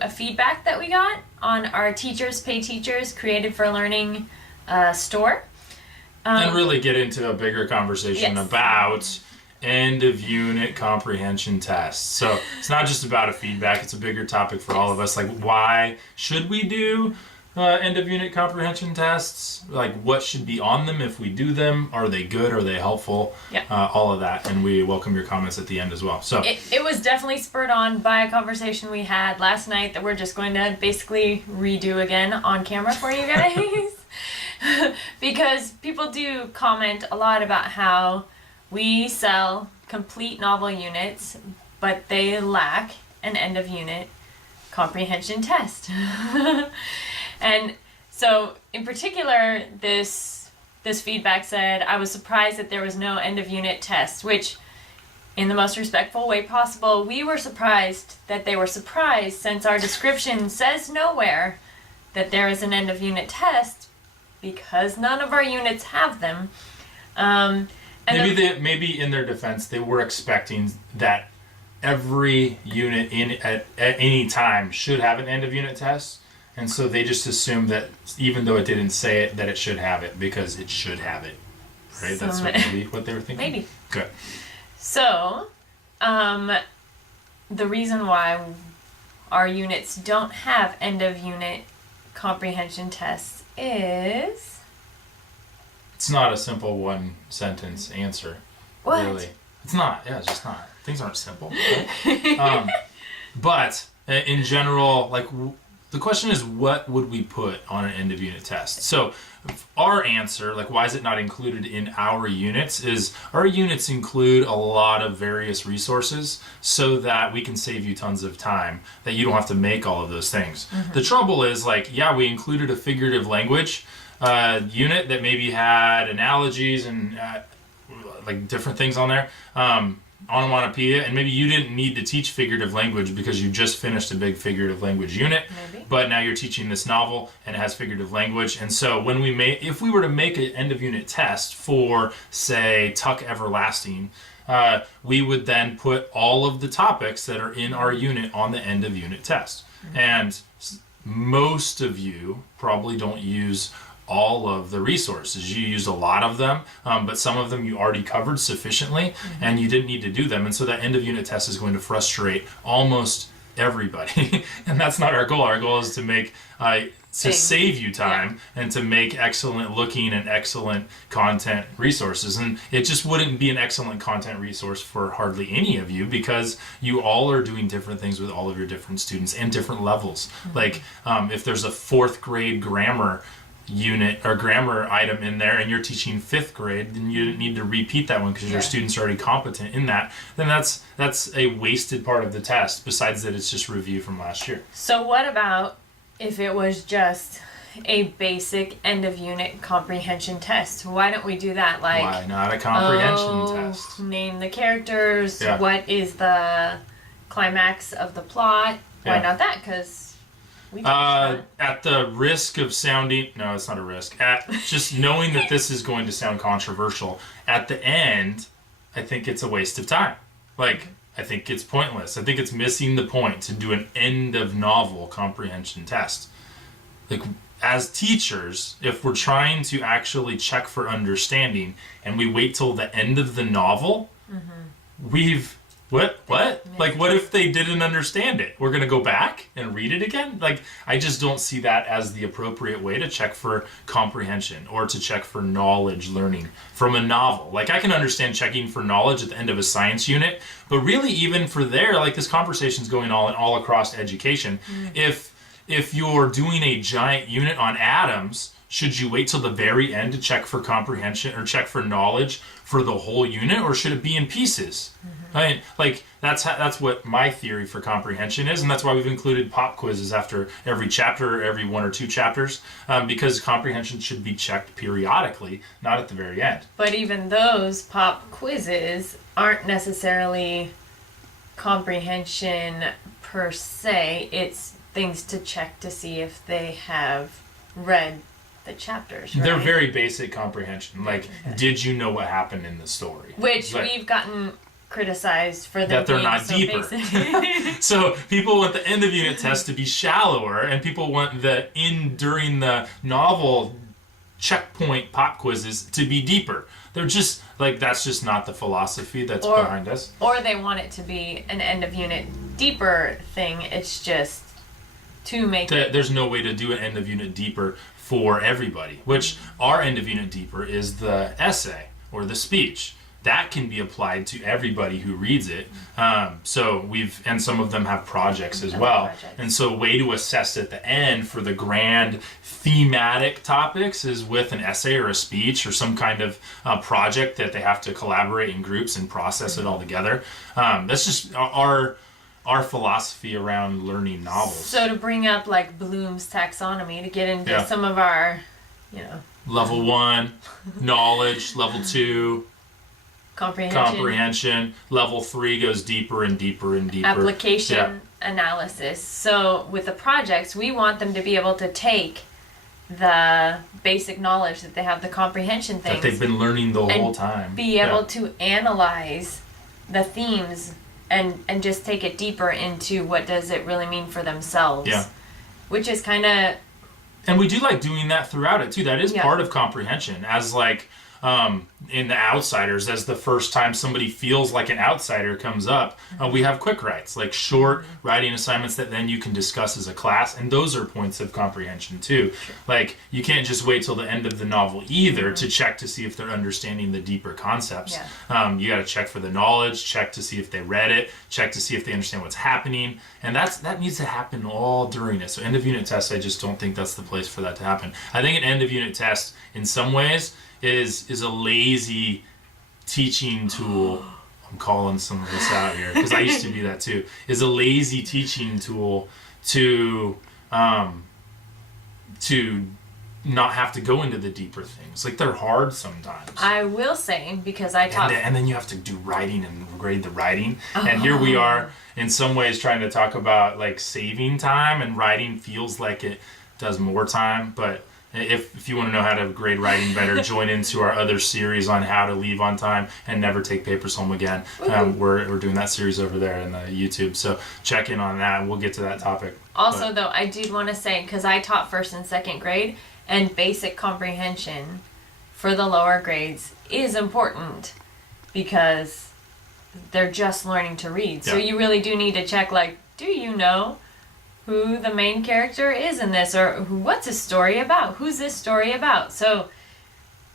a feedback that we got on our Teachers Pay Teachers Created for Learning store. And really get into a bigger conversation about end of unit comprehension tests. So it's not just about a feedback, it's a bigger topic for all of us. Like, why should we do end of unit comprehension tests? Like, what should be on them if we do them? Are they good? Are they helpful? Yeah. All of that. And we welcome your comments at the end as well. So it was definitely spurred on by a conversation we had last night that we're just going to basically redo again on camera for you guys. Because people do comment a lot about how we sell complete novel units, but they lack an end of unit comprehension test. And so in particular, this feedback said, I was surprised that there was no end of unit test, which in the most respectful way possible, we were surprised that they were surprised, since our description says nowhere that there is an end of unit test, because none of our units have them. Maybe in their defense, they were expecting that every unit at any time should have an end of unit test. And so they just assumed that even though it didn't say it, that it should have it because it should have it. Right? So That's what they were thinking? Maybe. Good. So, the reason why our units don't have end of unit comprehension tests is... It's not a simple one sentence answer. What? Really. It's not. Yeah, it's just not. Things aren't simple. Right? But in general, like, the question is, what would we put on an end of unit test? So our answer, like, why is it not included in our units, is our units include a lot of various resources so that we can save you tons of time, that you don't have to make all of those things. Mm-hmm. The trouble is, like, yeah, we included a figurative language unit that maybe had analogies and like different things on there, onomatopoeia, and maybe you didn't need to teach figurative language because you just finished a big figurative language unit. Maybe. But now you're teaching this novel and it has figurative language. And so when if we were to make an end of unit test for, say, Tuck Everlasting, we would then put all of the topics that are in our unit on the end of unit test. Mm-hmm. And most of you probably don't use all of the resources. You use a lot of them, but some of them you already covered sufficiently, mm-hmm. and you didn't need to do them. And so that end of unit test is going to frustrate almost everybody. And that's not our goal. Our goal is to make to save you time, and to make excellent looking and excellent content resources. And it just wouldn't be an excellent content resource for hardly any of you, because you all are doing different things with all of your different students and different levels. Mm-hmm. Like if there's a 4th grade grammar unit or grammar item in there and you're teaching 5th grade, then you didn't need to repeat that one because your students are already competent in that. Then that's a wasted part of the test, besides that it's just review from last year. So what about if it was just a basic end of unit comprehension test? Why don't we do that? Like, why not a comprehension test? Name the characters. What is the climax of the plot? Why not that? Because at the risk of sounding, no, it's not a risk, at just knowing that this is going to sound controversial, at the end, I think it's a waste of time. Like, I think it's pointless. I think it's missing the point to do an end of novel comprehension test. Like, as teachers, if we're trying to actually check for understanding and we wait till the end of the novel, we've... What? Like, what if they didn't understand it? We're going to go back and read it again? Like, I just don't see that as the appropriate way to check for comprehension or to check for knowledge learning from a novel. Like, I can understand checking for knowledge at the end of a science unit, but really even for there, like, this conversation's going on all across education. If you're doing a giant unit on atoms, should you wait till the very end to check for comprehension or check for knowledge for the whole unit, or should it be in pieces? I mean, like, that's what my theory for comprehension is, and that's why we've included pop quizzes after every chapter, or every 1 or 2 chapters, because comprehension should be checked periodically, not at the very end. But even those pop quizzes aren't necessarily comprehension per se. It's things to check to see if they have read the chapters, right? They're very basic comprehension. Like, did you know what happened in the story? Which we've gotten criticized for them that they're being not so deeper. basic. So people want the end of unit test to be shallower, and people want the during the novel checkpoint pop quizzes to be deeper. They're just like, that's just not the philosophy that's behind us. Or they want it to be an end of unit deeper thing. It's just to make it. There's no way to do an end of unit deeper for everybody, which our end of unit deeper is the essay or the speech. That can be applied to everybody who reads it. And some of them have projects as well. And so a way to assess at the end for the grand thematic topics is with an essay or a speech or some kind of project that they have to collaborate in groups and process it all together. That's just our philosophy around learning novels. So to bring up like Bloom's taxonomy, to get into some of our, Level 1, knowledge. Level 2, comprehension. Level 3 goes deeper and deeper and deeper. Application analysis. So with the projects, we want them to be able to take the basic knowledge that they have, the comprehension things that they've been learning the whole time. Be able to analyze the themes and just take it deeper into what does it really mean for themselves. Yeah. Which is kind of... And we do like doing that throughout it too. That is part of comprehension, as like in The Outsiders, as the first time somebody feels like an outsider comes up, we have quick writes, like short writing assignments that then you can discuss as a class, and those are points of comprehension too. Sure. Like, you can't just wait till the end of the novel either to check to see if they're understanding the deeper concepts. You got to check for the knowledge, check to see if they read it, check to see if they understand what's happening, and that needs to happen all during it. So end of unit test, I just don't think that's the place for that to happen. I think an end of unit test, in some ways, is a lazy teaching tool. I'm calling some of this out here because I used to be that too. Is a lazy teaching tool to not have to go into the deeper things. Like, they're hard sometimes. I will say, because I taught... And then you have to do writing and grade the writing. And here we are, in some ways, trying to talk about, like, saving time, and writing feels like it does more time, but... If you want to know how to grade writing better, join into our other series on how to leave on time and never take papers home again. We're doing that series over there in the YouTube, so check in on that, and we'll get to that topic. Also, though, I did want to say, because I taught first and second grade, and basic comprehension for the lower grades is important because they're just learning to read. So you really do need to check, like, do you know who the main character is in this, or what's his story about? Who's this story about? So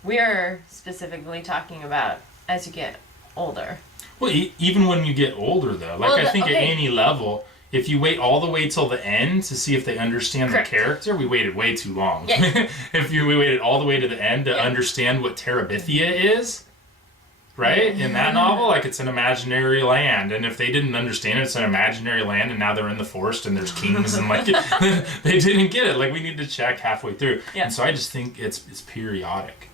we're specifically talking about as you get older. Well, even when you get older, though, like, I think at any level, if you wait all the way till the end to see if they understand the character, we waited way too long. Yeah. We waited all the way to the end to understand what Terabithia is, right? In that novel, like, it's an imaginary land, and if they didn't understand it, it's an imaginary land, and now they're in the forest and there's kings, and like they didn't get it. Like, we need to check halfway through. And so I just think it's periodic.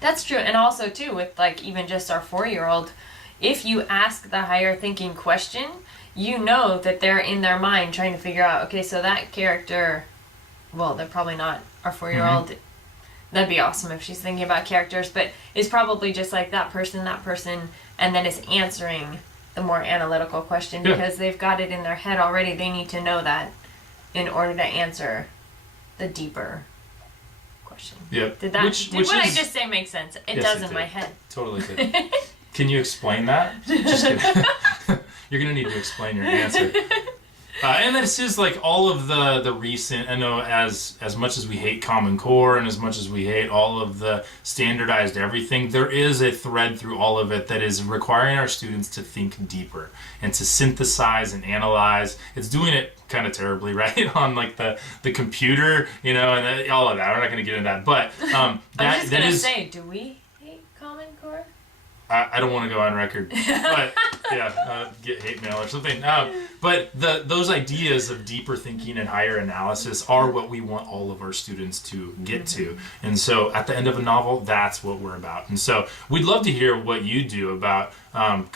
That's true. And also too, with like even just our 4-year-old, if you ask the higher thinking question, you know that they're in their mind trying to figure out, okay, so that character, well, they're probably not our 4-year-old. That'd be awesome if she's thinking about characters, but it's probably just like that person, and then it's answering the more analytical question because they've got it in their head already. They need to know that in order to answer the deeper question. Yep. Did I just say make sense? It does in my head. Totally did. Can you explain that? Just kidding. You're going to need to explain your answer. And this is like all of the recent, I know as much as we hate Common Core and as much as we hate all of the standardized everything, there is a thread through all of it that is requiring our students to think deeper and to synthesize and analyze. It's doing it kind of terribly, right? On like the computer, and all of that. We're not going to get into that. But I was just going to say, do we hate Common Core? I don't want to go on record, but get hate mail or something. But those ideas of deeper thinking and higher analysis are what we want all of our students to get to. And so at the end of a novel, that's what we're about. And so we'd love to hear what you do about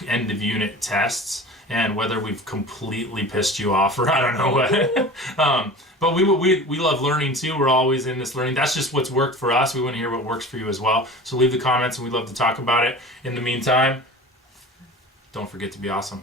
end of unit tests and whether we've completely pissed you off or I don't know what. But we love learning too. We're always in this learning. That's just what's worked for us. We want to hear what works for you as well. So leave the comments and we'd love to talk about it. In the meantime, don't forget to be awesome.